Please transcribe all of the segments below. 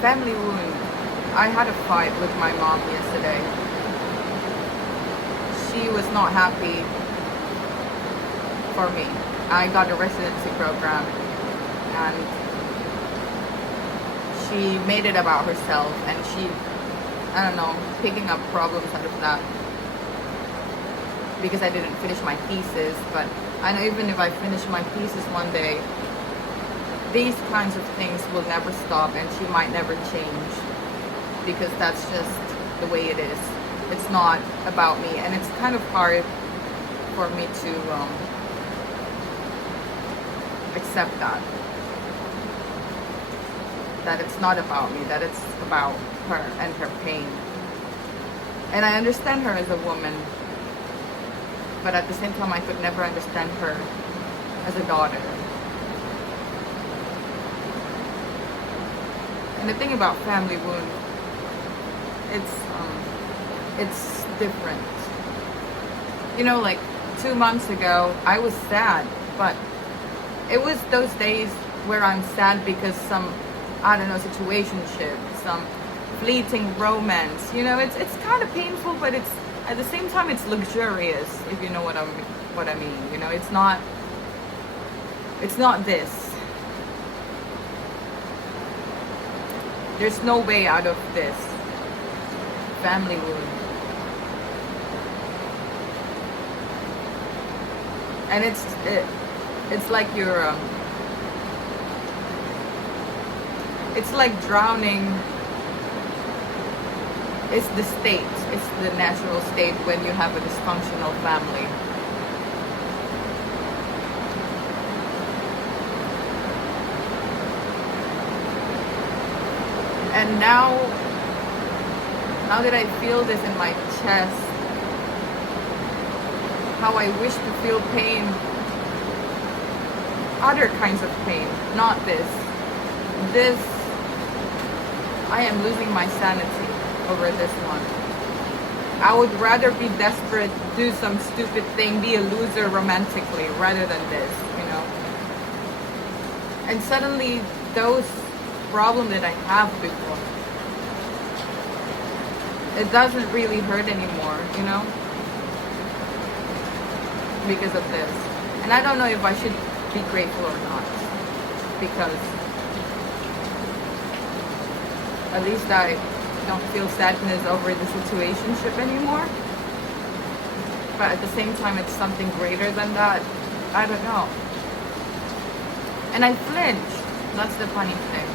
Family wound. I had a fight with my mom yesterday. She was not happy for me. I got a residency program and she made it about herself, and she, I don't know, picking up problems out of that because I didn't finish my thesis. But I know even if I finish my thesis one day, these kinds of things will never stop, and she might never change because that's just the way it is. It's not about me, and it's kind of hard for me to accept that it's not about me, that it's about her and her pain. And I understand her as a woman, but at the same time I could never understand her as a daughter. And the thing about family wound, it's different. You know, like 2 months ago I was sad, but it was those days where I'm sad because some, I don't know, situationship, some fleeting romance. You know, it's kind of painful, but it's at the same time it's luxurious, if you know what I mean. You know, it's not this. There's no way out of this family wound. And it's like you're it's like drowning. It's the state, it's the natural state when you have a dysfunctional family. And now that I feel this in my chest, how I wish to feel pain, other kinds of pain, not this. I am losing my sanity over this one. I would rather be desperate, do some stupid thing, be a loser romantically, rather than this, you know. And suddenly those problems that I have before, it doesn't really hurt anymore, you know, because of this. And I don't know if I should be grateful or not, because at least I don't feel sadness over the situationship anymore. But at the same time, it's something greater than that. I don't know. And I flinch. That's the funny thing.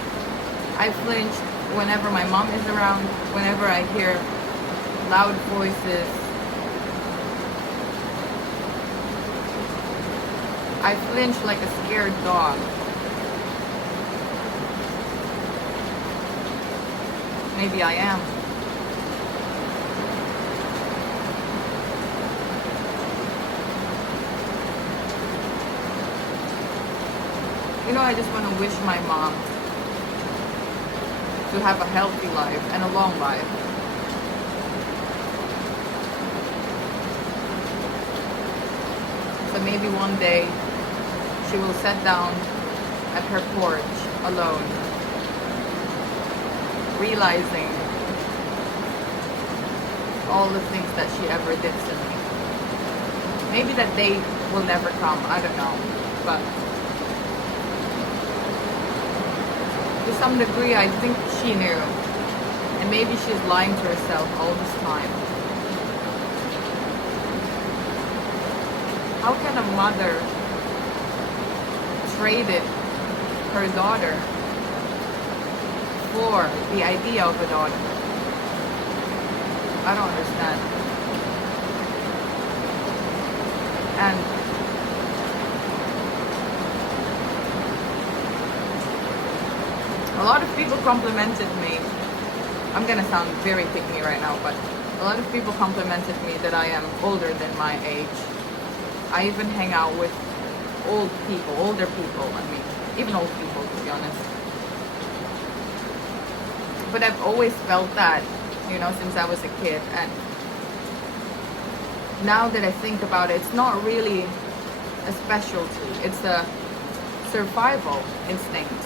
I flinch whenever my mom is around, whenever I hear loud voices. I flinch like a scared dog. Maybe I am. You know, I just want to wish my mom to have a healthy life and a long life. So maybe one day she will sit down at her porch alone, realizing all the things that she ever did to me. Maybe that day will never come, I don't know. But to some degree, I think she knew. And maybe she's lying to herself all this time. How can a mother trade her daughter for the idea of a daughter? I don't understand. And a lot of people complimented me. I'm gonna sound very picky right now, but a lot of people complimented me that I am older than my age. I even hang out with older people, I mean, even old people, to be honest. But I've always felt that, you know, since I was a kid. And now that I think about it, it's not really a specialty. It's a survival instinct,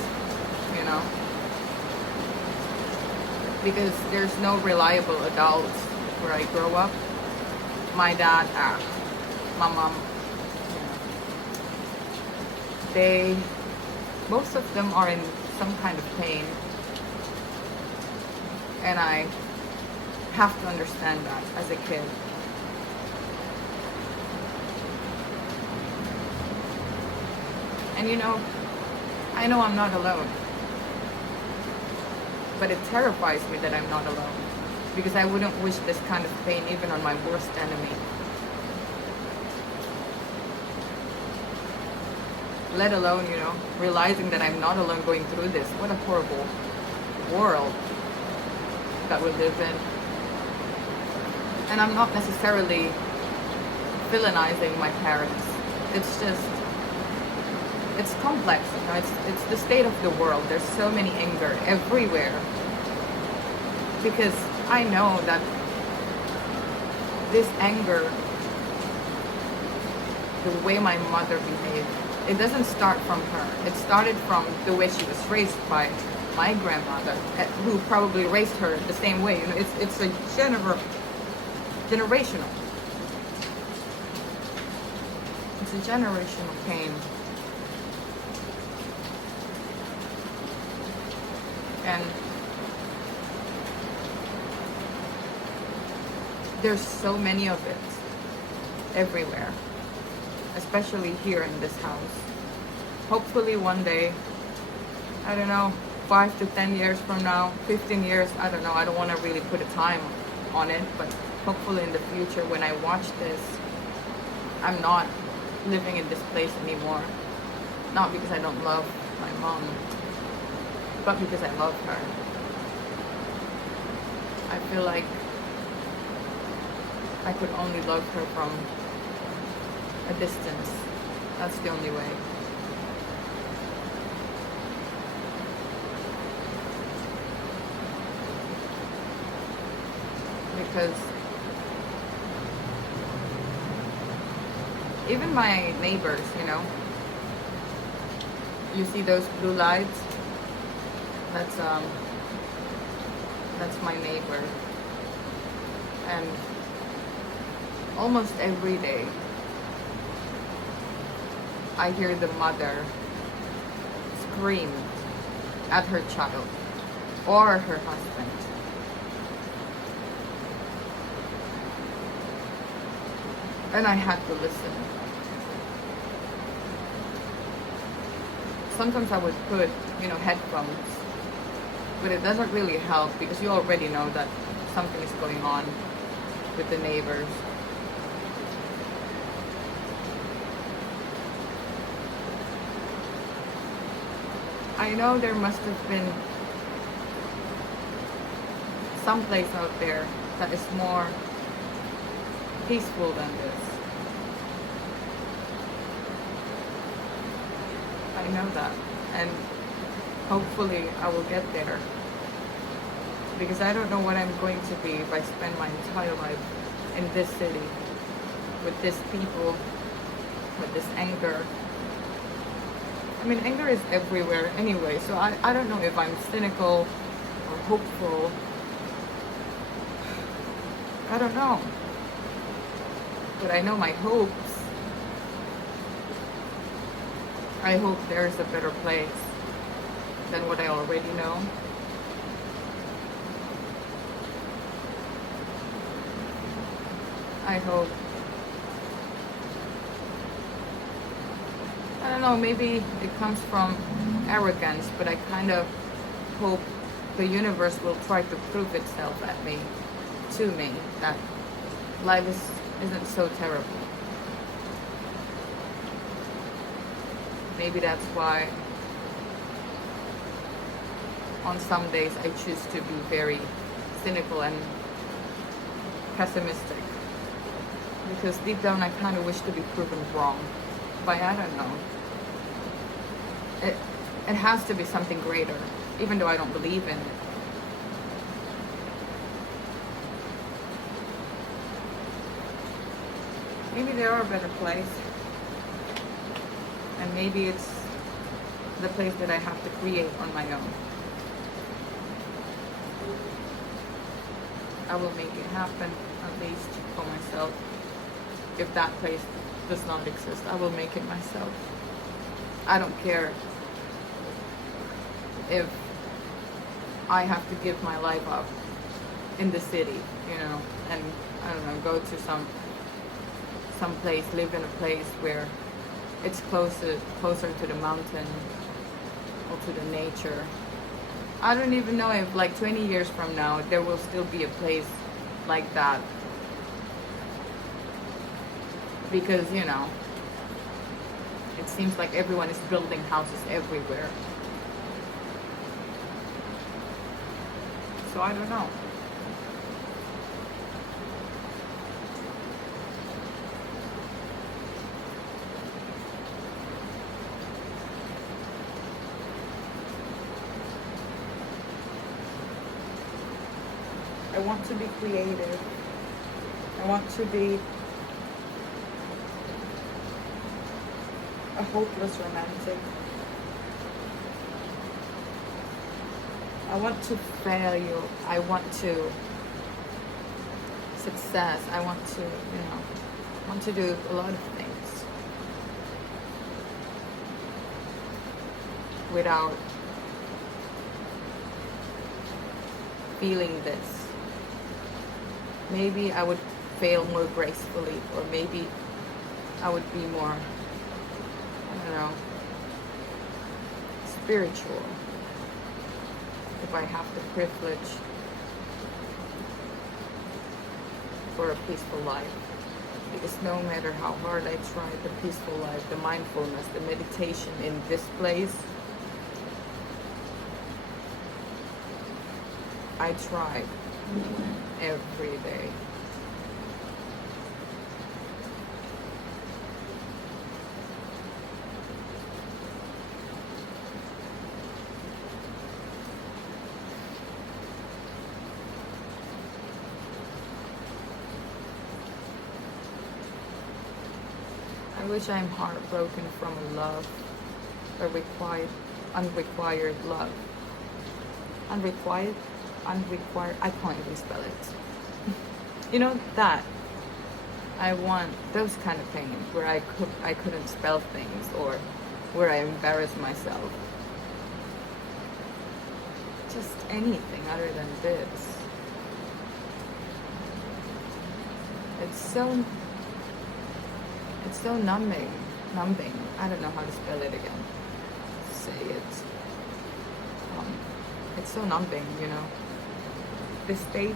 you know. because there's no reliable adults where I grow up. My dad, my mom, they, most of them are in some kind of pain, and I have to understand that as a kid. And I know I'm not alone, but it terrifies me that I'm not alone, because I wouldn't wish this kind of pain even on my worst enemy. Let alone, realizing that I'm not alone going through this. What a horrible world that we live in. And I'm not necessarily villainizing my parents. It's just, it's complex, it's the state of the world. There's so many anger everywhere. Because I know that this anger, the way my mother behaved, it doesn't start from her. It started from the way she was raised by my grandmother, who probably raised her the same way. It's a generational. It's a generational pain. And there's so many of it everywhere, especially here in this house. Hopefully one day, I don't know, 5 to 10 years from now, 15 years, I don't know, I don't want to really put a time on it, but hopefully in the future when I watch this, I'm not living in this place anymore. Not because I don't love my mom, but because I love her. I feel like I could only love her from a distance. That's the only way. Because even my neighbors, you see those blue lights? That's my neighbor. And almost every day I hear the mother scream at her child or her husband. And I had to listen. Sometimes I would put, headphones, but it doesn't really help because you already know that something is going on with the neighbors. I know there must have been some place out there that is more peaceful than this. I know that, and hopefully I will get there, because I don't know what I'm going to be if I spend my entire life in this city with these people, with this anger. I mean, anger is everywhere anyway, so I don't know if I'm cynical or hopeful. I don't know. But I know my hopes. I hope there's a better place than what I already know. I hope. I don't know, maybe it comes from arrogance, but I kind of hope the universe will try to prove itself to me, that life isn't so terrible. Maybe that's why on some days I choose to be very cynical and pessimistic, because deep down I kind of wish to be proven wrong, but I don't know. It has to be something greater, even though I don't believe in it. Maybe there are a better place, and maybe it's the place that I have to create on my own. I will make it happen, at least for myself. If that place does not exist, I will make it myself. I don't care if I have to give my life up in the city, you know, and I don't know, go to some place, live in a place where it's closer to the mountain or to the nature. I don't even know if like 20 years from now there will still be a place like that, because you know, it seems like everyone is building houses everywhere. So I don't know. I want to be creative. I want to be a hopeless romantic. I want to failure. I want to success. I want to, you know, want to do a lot of things without feeling this. Maybe I would fail more gracefully, or maybe I would be more, I don't know, spiritual if I have the privilege for a peaceful life. Because no matter how hard I try, the peaceful life, the mindfulness, the meditation in this place, I try every day. I wish I'm heartbroken from a love, a unrequired love. Unrequired, I can't even spell it. You know that. I want those kind of pain where I couldn't spell things, or where I embarrass myself. Just anything other than this. It's so numbing. I don't know how to spell it again. Say it. It's so numbing, you know. This state.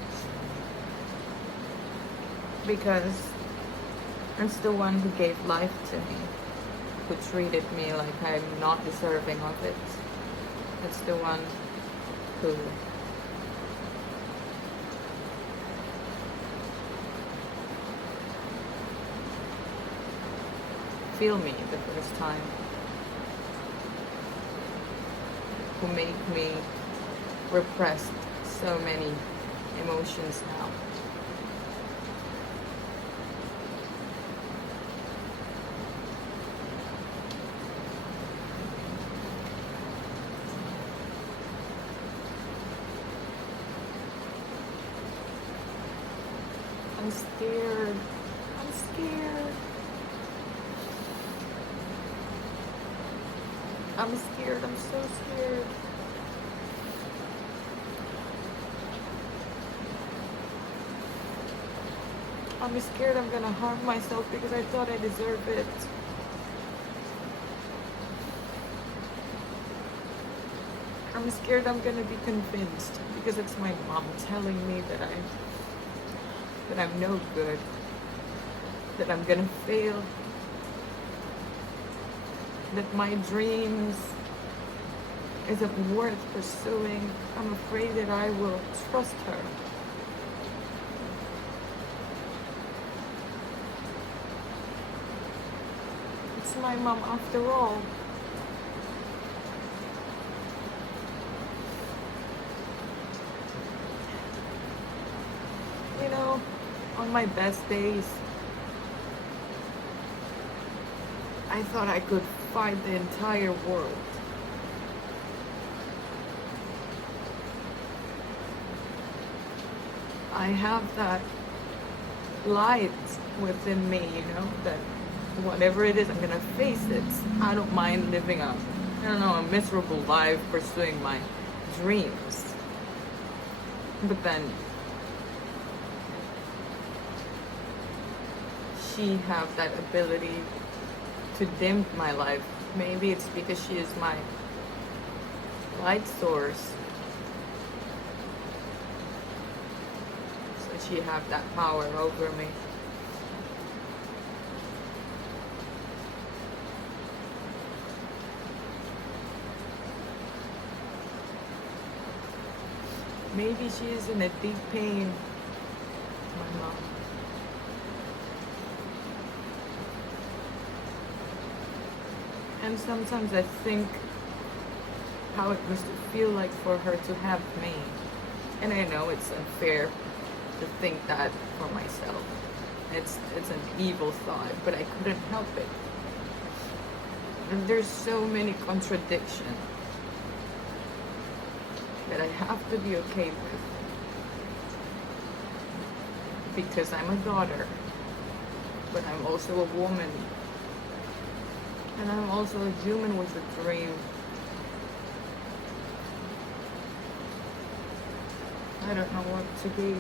Because it's the one who gave life to me, who treated me like I'm not deserving of it. It's the one who feel me the first time, who make me repress so many emotions now. I'm scared. I'm scared. I'm scared. I'm so scared. I'm scared I'm gonna harm myself because I thought I deserved it. I'm scared I'm gonna be convinced because it's my mom telling me that I'm no good, that I'm gonna fail, that my dreams isn't worth pursuing. I'm afraid that I will trust her. It's my mom after all. You know, on my best days, I thought I could fight the entire world. I have that light within me, that whatever it is, I'm gonna face it. I don't mind living a miserable life pursuing my dreams. But then she have that ability to dim my life. Maybe it's because she is my light source. So she have that power over me. Maybe she is in a deep pain, my mom. And sometimes I think how it must feel like for her to have me. And I know it's unfair to think that for myself. It's an evil thought, but I couldn't help it. And there's so many contradictions that I have to be okay with. Because I'm a daughter, but I'm also a woman. And I'm also a human with a dream. I don't know what to be.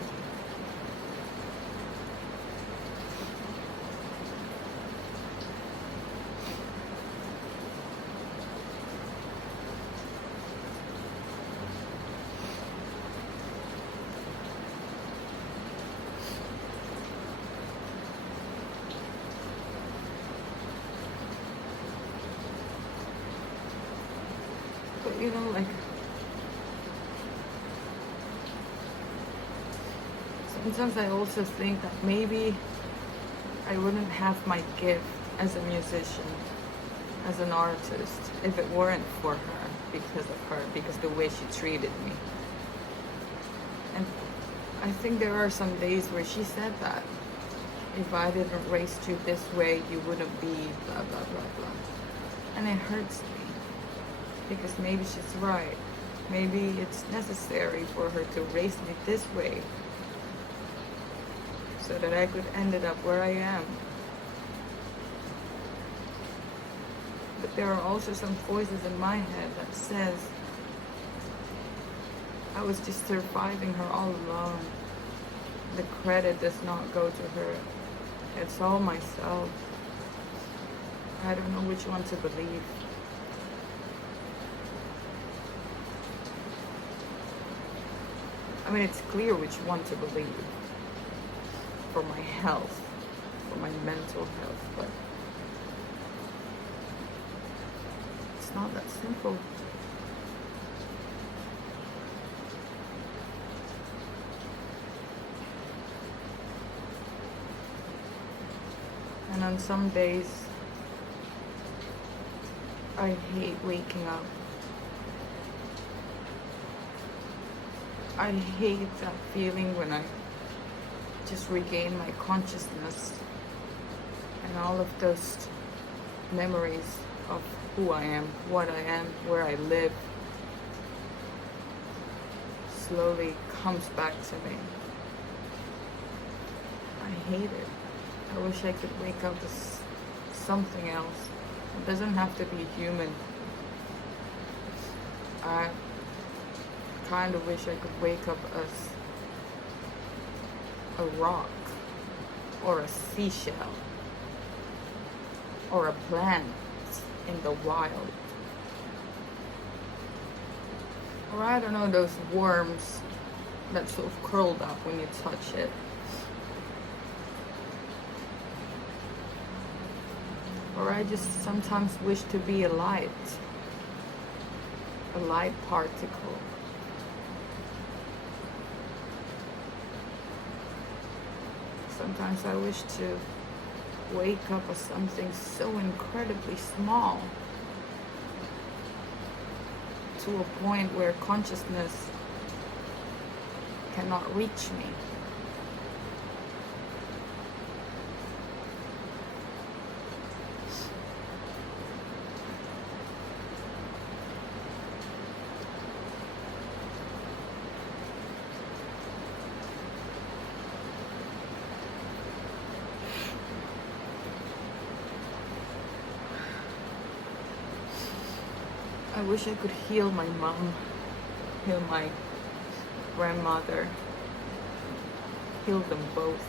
But like sometimes I also think that maybe I wouldn't have my gift as a musician, as an artist, if it weren't for her, because the way she treated me. And I think there are some days where she said that. If I didn't raise you this way, you wouldn't be blah, blah, blah, blah. And it hurts me. Because maybe she's right. Maybe it's necessary for her to raise me this way so that I could end up where I am. But there are also some voices in my head that says I was just surviving her all alone. The credit does not go to her. It's all myself. I don't know which one to believe. I mean, it's clear which one to believe for my health, for my mental health, but it's not that simple. And on some days, I hate waking up. I hate that feeling when I just regain my consciousness and all of those memories of who I am, what I am, where I live slowly comes back to me. I hate it. I wish I could wake up as something else. It doesn't have to be human. I kind of wish I could wake up as a rock or a seashell or a plant in the wild, or I don't know, those worms that sort of curled up when you touch it, or I just sometimes wish to be a light particle. Sometimes I wish to wake up as something so incredibly small, to a point where consciousness cannot reach me. I wish I could heal my mom, heal my grandmother, heal them both.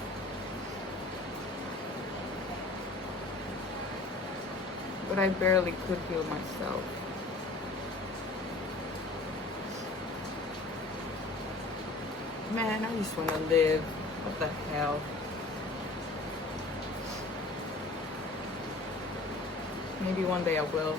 But I barely could heal myself. Man, I just want to live. What the hell? Maybe one day I will.